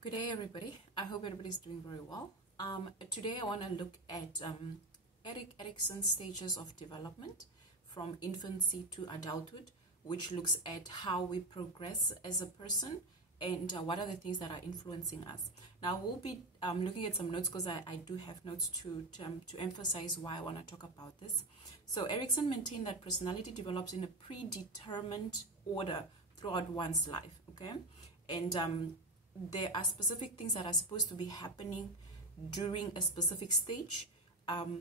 Good day, everybody. I hope everybody's doing very well. Today I want to look at Erik Erikson's stages of development from infancy to adulthood, which looks at how we progress as a person and what are the things that are influencing us. Now, we'll be looking at some notes because I do have notes to emphasize why I want to talk about this. So Erikson maintained that personality develops in a predetermined order throughout one's life, okay? And there are specific things that are supposed to be happening during a specific stage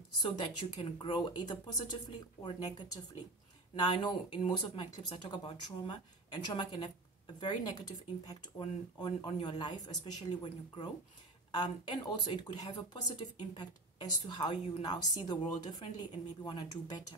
so that you can grow either positively or negatively. Now, I know in most of my clips I talk about trauma, and trauma can have a very negative impact on your life, especially when you grow. And also it could have a positive impact as to how you now see the world differently and maybe want to do better.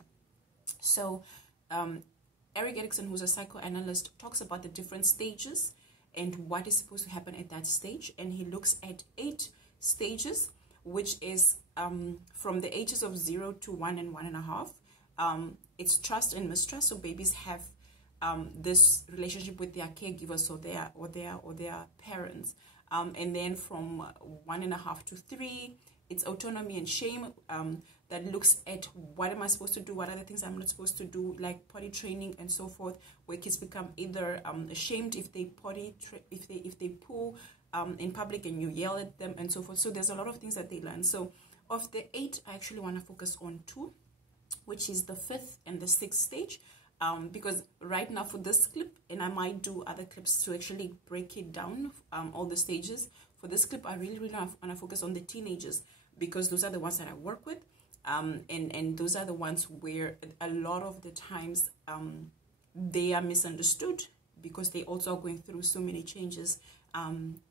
So Erik Erikson, who's a psychoanalyst, talks about the different stages and what is supposed to happen at that stage. And he looks at 8 stages, which is from the ages of 0 to 1 and 1.5. It's trust and mistrust. So babies have this relationship with their caregivers or their parents. And then from 1.5 to 3, it's autonomy and shame that looks at what am I supposed to do, what are the things I'm not supposed to do, like potty training and so forth, where kids become either ashamed if they if they poo in public and you yell at them and so forth. So there's a lot of things that they learn. So of the 8, I actually want to focus on 2, which is the 5th and the 6th stage. Because right now for this clip, and I might do other clips to actually break it down, all the stages. For this clip, I really want to focus on the teenagers, because those are the ones that I work with. And those are the ones where a lot of the times they are misunderstood, because they also are going through so many changes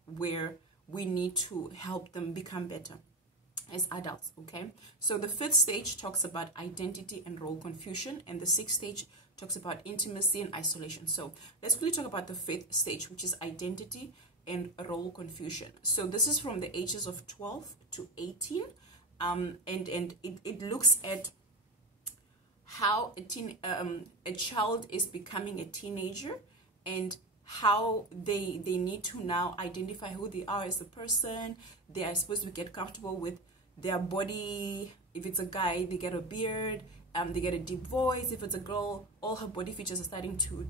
where we need to help them become better as adults, okay? So the 5th stage talks about identity and role confusion, and the 6th stage talks about intimacy and isolation. So let's quickly talk about the 5th stage, which is identity and role confusion. So this is from the ages of 12 to 18, and it looks at how a child is becoming a teenager and how they need to now identify who they are as a person. They are supposed to get comfortable with their body. If it's a guy, they get a beard, they get a deep voice. If it's a girl, all her body features are starting to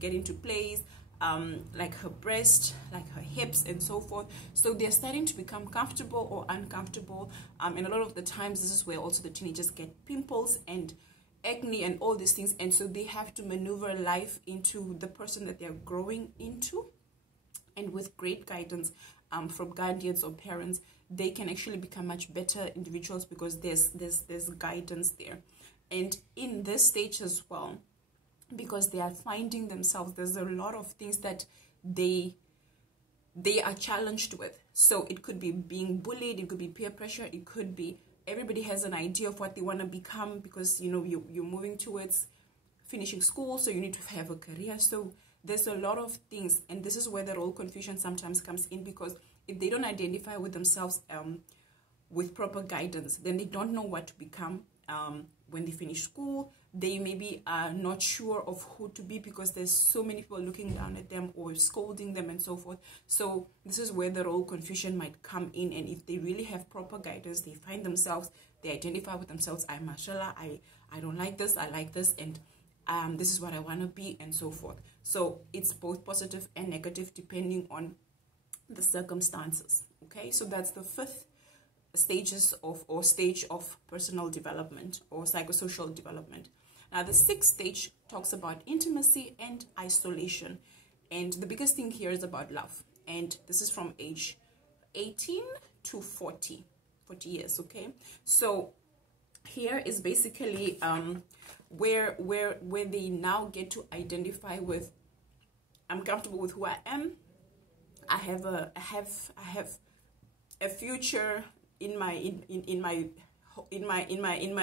get into place, like her breast, like her hips and so forth. So they're starting to become comfortable or uncomfortable, and a lot of the times this is where also the teenagers get pimples and acne and all these things, and so they have to maneuver life into the person that they're growing into. And with great guidance from guardians or parents, they can actually become much better individuals, because there's guidance there. And in this stage as well, because they are finding themselves, there's a lot of things that they are challenged with. So it could be being bullied, it could be peer pressure, it could be everybody has an idea of what they want to become, because you know you're moving towards finishing school, so you need to have a career. So there's a lot of things, and this is where the role confusion sometimes comes in, because if they don't identify with themselves with proper guidance, then they don't know what to become. When they finish school, they maybe are not sure of who to be, because there's so many people looking down at them or scolding them and so forth. So this is where the role confusion might come in. And if they really have proper guidance, they find themselves, they identify with themselves. Mashallah, I don't like this, I like this, and this is what I want to be, and so forth. So it's both positive and negative depending on the circumstances. Okay, so that's the 5th stages of or stage of personal development or psychosocial development. Now the 6th stage talks about intimacy and isolation, and the biggest thing here is about love, and this is from age 18 to 40 years. Okay, so here is basically where they now get to identify with, I'm comfortable with who I am. I have a future in my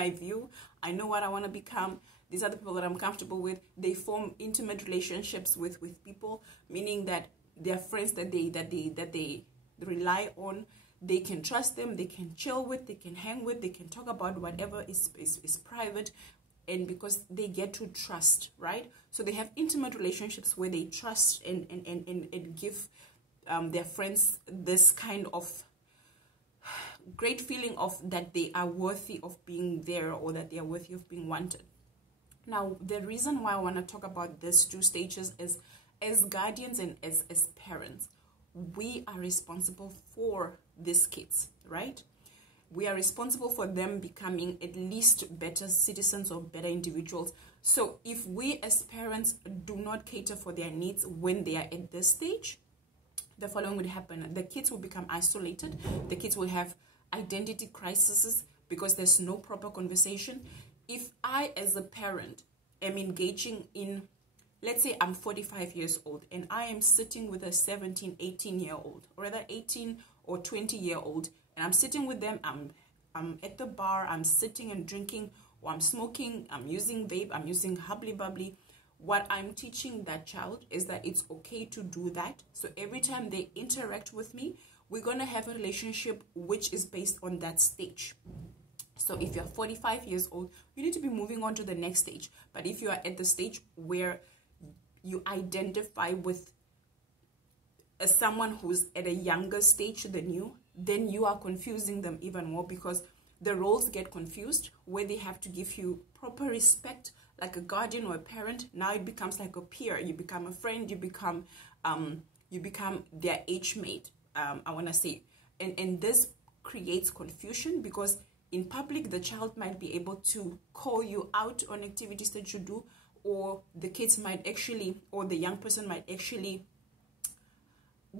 view. I know what I want to become. These are the people that I'm comfortable with. They form intimate relationships with people, meaning that they're friends that they rely on. They can trust them, they can chill with, they can hang with, they can talk about whatever is private, and because they get to trust, right? So they have intimate relationships where they trust and give their friends this kind of great feeling of that they are worthy of being there, or that they are worthy of being wanted. Now, the reason why I want to talk about these two stages is, as guardians and as parents, we are responsible for these kids, right? We are responsible for them becoming at least better citizens or better individuals. So if we as parents do not cater for their needs when they are at this stage, the following would happen. The kids will become isolated. The kids will have identity crises because there's no proper conversation. If I, as a parent, am engaging in, let's say I'm 45 years old and I am sitting with a 17, 18-year-old, or rather 18 or 20-year-old, and I'm sitting with them, I'm at the bar, I'm sitting and drinking, or I'm smoking, I'm using vape, I'm using hubbly bubbly, what I'm teaching that child is that it's okay to do that. So every time they interact with me, we're going to have a relationship which is based on that stage. So if you're 45 years old, you need to be moving on to the next stage. But if you are at the stage where you identify with someone who's at a younger stage than you, then you are confusing them even more, because the roles get confused where they have to give you proper respect like a guardian or a parent. Now it becomes like a peer. You become a friend. You become their age mate. I want to say, and this creates confusion, because in public the child might be able to call you out on activities that you do, or the kids might actually, or the young person might actually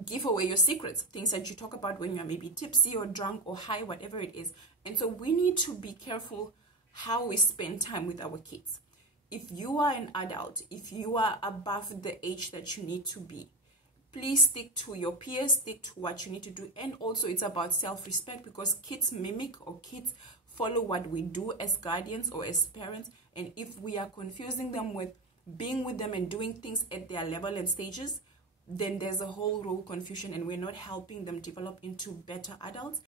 give away your secrets, things that you talk about when you're maybe tipsy or drunk or high, whatever it is. And so we need to be careful how we spend time with our kids. If you are an adult, if you are above the age that you need to be, please stick to your peers, stick to what you need to do. And also it's about self-respect, because kids mimic, or kids follow what we do as guardians or as parents. And if we are confusing them with being with them and doing things at their level and stages, then there's a whole role confusion, and we're not helping them develop into better adults.